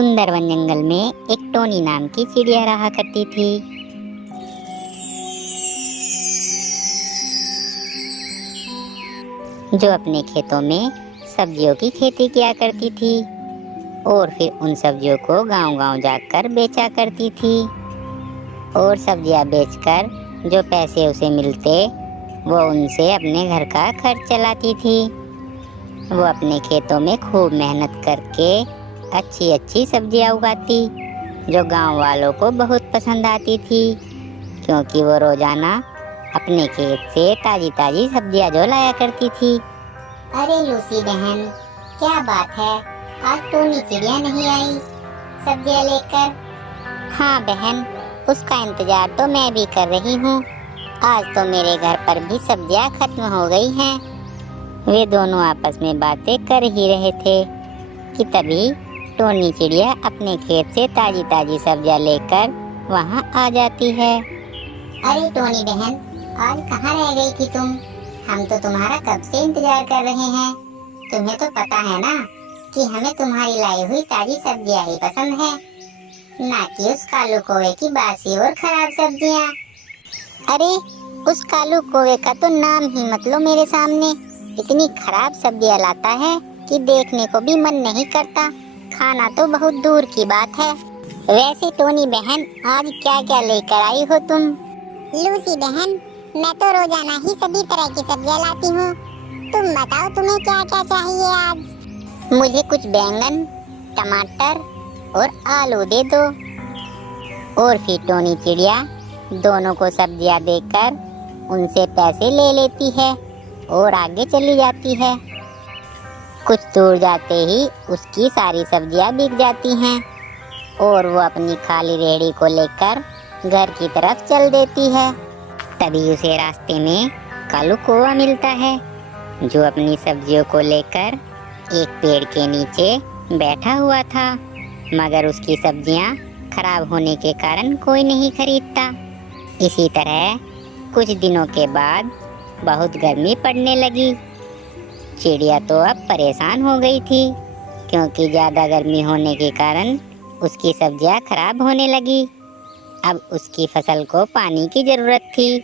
सुंदर वन जंगल में एक टोनी नाम की चिड़िया रहा करती थी। जो अपने खेतों में सब्जियों की खेती किया करती थी और फिर उन सब्जियों को गांव-गांव जाकर बेचा करती थी। और सब्जियां बेचकर जो पैसे उसे मिलते वो उनसे अपने घर का खर्च चलाती थी। वो अपने खेतों में खूब मेहनत करके अच्छी अच्छी सब्जियां उगाती जो गांव वालों को बहुत पसंद आती थी, क्योंकि वो रोजाना अपने खेत से ताजी ताजी सब्जियां जो लाया करती थी। अरे लूसी बहन, क्या बात है, आज टोनी चिड़िया नहीं आई सब्जियां लेकर? हाँ बहन, उसका इंतजार तो मैं भी कर रही हूँ। आज तो मेरे घर पर भी सब्जियां खत्म हो गई हैं। वे दोनों आपस में बातें कर ही रहे थे कि तभी टोनी चिड़िया अपने खेत से ताजी ताजी सब्जियां लेकर वहाँ आ जाती है। अरे टोनी बहन, आज कहाँ रह गई थी तुम? हम तो तुम्हारा कब से इंतजार कर रहे हैं। तुम्हें तो पता है ना कि हमें तुम्हारी लाई हुई ताजी सब्जियां ही पसंद है, ना कि उस कालू कौवे की बासी और खराब सब्जियां। अरे उस कालू कौवे का तो नाम ही मत लो मेरे सामने। इतनी खराब सब्जियां लाता है कि देखने को भी मन नहीं करता, खाना तो बहुत दूर की बात है। वैसे टोनी बहन, आज क्या क्या लेकर आई हो तुम? लूसी बहन, मैं तो रोजाना ही सभी तरह की सब्जियां लाती हूँ। तुम बताओ तुम्हें क्या क्या चाहिए आज? मुझे कुछ बैंगन, टमाटर और आलू दे दो। और फिर टोनी चिड़िया दोनों को सब्जियां देकर उनसे पैसे ले लेती है और आगे चली जाती है। कुछ दूर जाते ही उसकी सारी सब्जियां बिक जाती हैं और वो अपनी खाली रेहड़ी को लेकर घर की तरफ चल देती है। तभी उसे रास्ते में कालू कौवा मिलता है, जो अपनी सब्जियों को लेकर एक पेड़ के नीचे बैठा हुआ था, मगर उसकी सब्जियां खराब होने के कारण कोई नहीं खरीदता। इसी तरह कुछ दिनों के बाद बहुत गर्मी पड़ने लगी। चिड़िया तो अब परेशान हो गई थी, क्योंकि ज़्यादा गर्मी होने के कारण उसकी सब्जियां खराब होने लगी। अब उसकी फसल को पानी की ज़रूरत थी,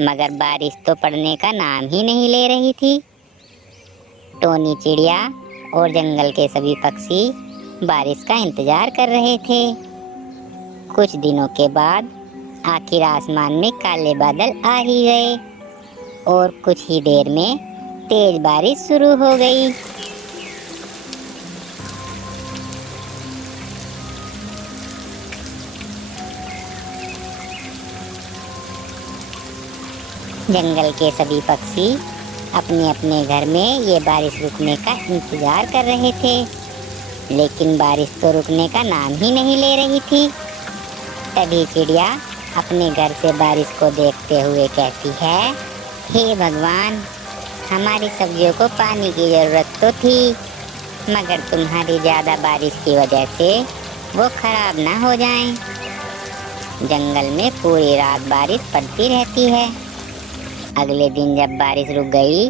मगर बारिश तो पड़ने का नाम ही नहीं ले रही थी। टोनी चिड़िया और जंगल के सभी पक्षी बारिश का इंतजार कर रहे थे। कुछ दिनों के बाद आखिर आसमान में काले बादल आ ही गए और कुछ ही देर में तेज बारिश शुरू हो गई। जंगल के सभी पक्षी अपने अपने घर में ये बारिश रुकने का इंतजार कर रहे थे, लेकिन बारिश तो रुकने का नाम ही नहीं ले रही थी। तभी चिड़िया अपने घर से बारिश को देखते हुए कहती है, हे भगवान, हमारी सब्जियों को पानी की ज़रूरत तो थी, मगर तुम्हारी ज़्यादा बारिश की वजह से वो खराब ना हो जाएं। जंगल में पूरी रात बारिश पड़ती रहती है। अगले दिन जब बारिश रुक गई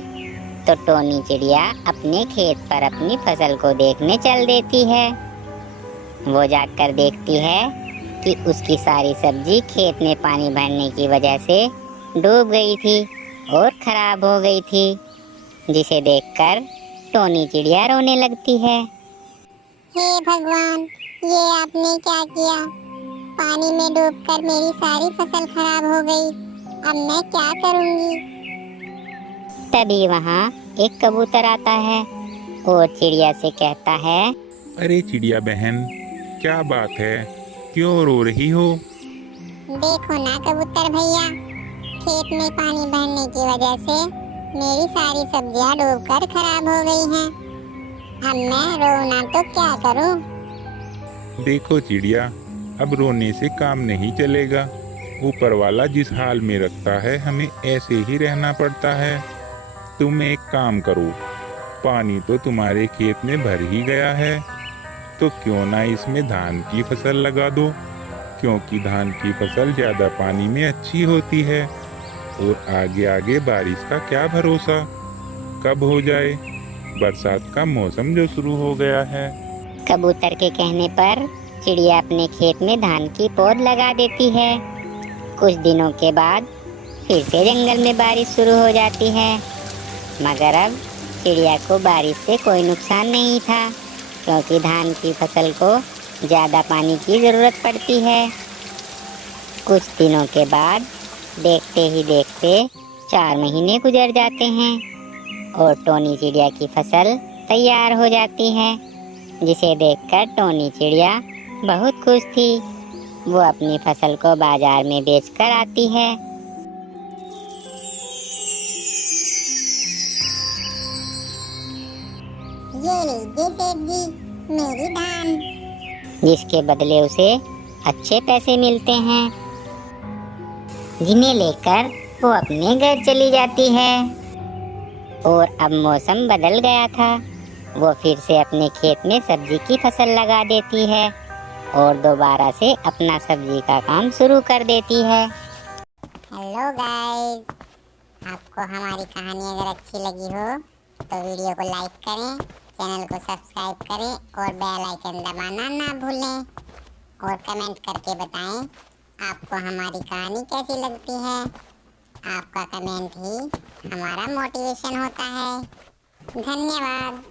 तो टोनी चिड़िया अपने खेत पर अपनी फसल को देखने चल देती है। वो जाकर देखती है कि उसकी सारी सब्जी खेत में पानी भरने की वजह से डूब गई थी और खराब हो गई थी, जिसे देखकर टोनी चिड़िया रोने लगती है। हे भगवान, ये आपने क्या किया? पानी में डूबकर मेरी सारी फसल खराब हो गई। अब मैं क्या करूंगी? तभी वहाँ एक कबूतर आता है और चिड़िया से कहता है, अरे चिड़िया बहन, क्या बात है, क्यों रो रही हो? देखो ना कबूतर भैया, खेत में पानी भरने की वजह से मेरी सारी सब्जियां डूबकर खराब हो गई हैं। अब मैं रोऊं ना तो क्या करूं? देखो चिड़िया, अब रोने से काम नहीं चलेगा। ऊपर वाला जिस हाल में रखता है, हमें ऐसे ही रहना पड़ता है। तुम एक काम करो, पानी तो तुम्हारे खेत में भर ही गया है, तो क्यों ना इसमें धान की फसल लगा दो, क्योंकि धान की फसल ज़्यादा पानी में अच्छी होती है। और आगे आगे बारिश का क्या भरोसा, कब हो जाए। बरसात का मौसम जो शुरू हो गया है। कबूतर के कहने पर चिड़िया अपने खेत में धान की पौध लगा देती है। कुछ दिनों के बाद फिर से जंगल में बारिश शुरू हो जाती है, मगर अब चिड़िया को बारिश से कोई नुकसान नहीं था, क्योंकि धान की फसल को ज़्यादा पानी की ज़रूरत पड़ती है। कुछ दिनों के बाद देखते ही देखते 4 महीने गुजर जाते हैं और टोनी चिड़िया की फसल तैयार हो जाती है, जिसे देखकर टोनी चिड़िया बहुत खुश थी। वो अपनी फसल को बाजार में बेचकर आती है। ये लीजिए सेठ जी, मेरी धान। जिसके बदले उसे अच्छे पैसे मिलते हैं, जिन्हें लेकर वो अपने घर चली जाती है। और अब मौसम बदल गया था। वो फिर से अपने खेत में सब्जी की फसल लगा देती है और दोबारा से अपना सब्जी का काम शुरू कर देती है। हेलो गाइस, आपको हमारी कहानी अगर अच्छी लगी हो तो वीडियो को लाइक करें, चैनल को सब्सक्राइब करें और बेल आइकन दबाना ना भूलें। और कमेंट करके बताएं आपको हमारी कहानी कैसी लगती है। आपका कमेंट ही हमारा मोटिवेशन होता है। धन्यवाद।